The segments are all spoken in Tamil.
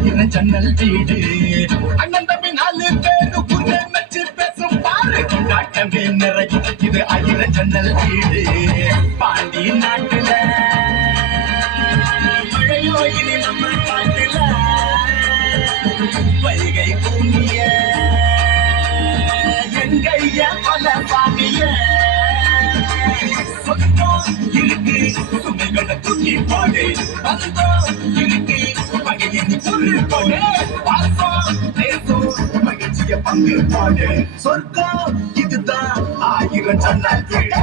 ஆயிரம் ஜன்னல் வீடு அண்ணன் தம்பி 4 பேரு புரிய நச்சு பேசும் பாரு கொண்டாட்டமே நிறையும் இது ஆயிரம் ஜன்னல் வீடு பாண்டி நாட்டுல மழையோ இனி நம்ம காட்டுல வைகை பூமிய எங்கைய பல பாண்டிய சொந்தம் இருக்கு சுமைகளை தூக்கி போடு வந்தோம் இருக்கு பகையின் புல்லு போடு வாசம் தேசம் மகிழ்ச்சிய பங்கு போடு சொர்க்கம் இதுதான் ஆயிரம் ஜன்னல் வீடு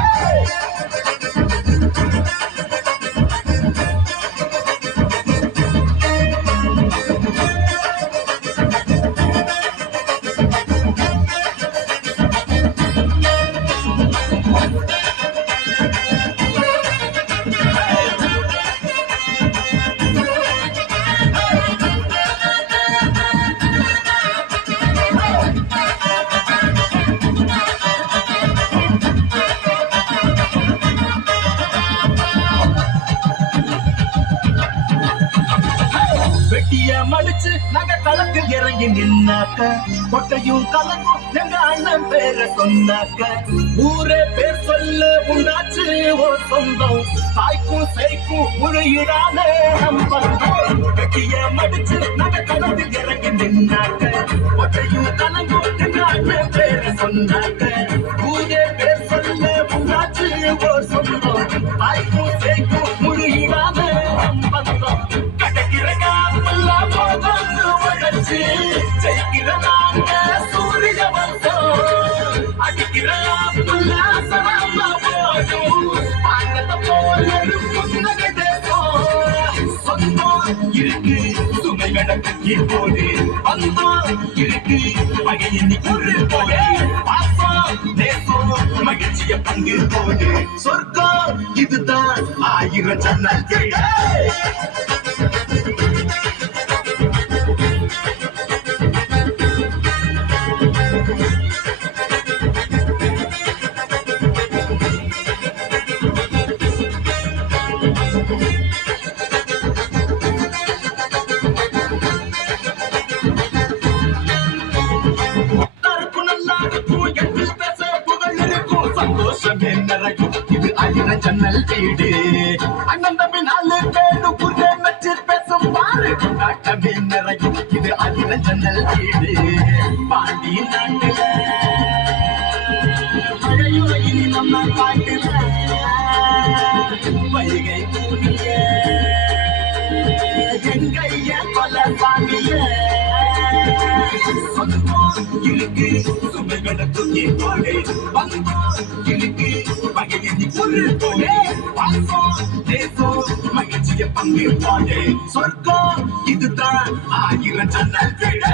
வெட்டிய மடிச்சு நாங்க களத்தில் இறங்கி நின்னாக்க கொட்டையும் கலக்கும் எங்க அண்ணன் பேரை சொன்னாக்க ஊரே பேர் சொல்ல உண்டாச்சு ஒரு சொந்தம் தாய்க்கும் செய்க்கும் முழுயிடான வெட்டிய மடிச்சு நாங்க களத்தில் இறங்கி நின்னாக்க கொட்டையும் கலங்கும் எங்க அண்ணன் பேரை சொன்னாக்க ஊரே பேர் சொல்ல உண்டாச்சு ஒரு சொந்தம் தாய்க்கும் செய்க்கும் முழுயிடான ஜெயிக்கிற நாங்க சூரிய வந்தோம் அடிக்கிற உல்லாசமா போடும் பாங்கத்தை போல புன்னகை தேசம் சொந்தம் இருக்கு சுமைகளை தூக்கி போடு வந்தோம் இருக்கு பகையின் குறு போடு பாசம் தேசம் மகிழ்ச்சிய பங்கு போடு சொர்க்கம் இதுதான் ஆயிரம் ஜன்னல் வீடு சந்தோஷமே நிறையும் இது ஆயிரம் ஜன்னல் வீடு அண்ணன் தம்பி 4 பேரு புரிய நச்சு பேசும் பாரு கொண்டாட்டமே நிறையும் இது ஆயிரம் ஜன்னல் வீடு பாண்டி நாட்டுல மழையோ இனி நம்ம காட்டுல வைகை பூமிய எங்கைய பல பாண்டிய இருக்கு சுமைகளை தூக்கி போடு வந்தோம் இருக்கு பகையின் புல்லு போடு வாசம் தேசம் மகிழ்ச்சிய பங்கு போடு சொர்க்கம் இதுதான் ஆயிரம் ஜன்னல் வீடு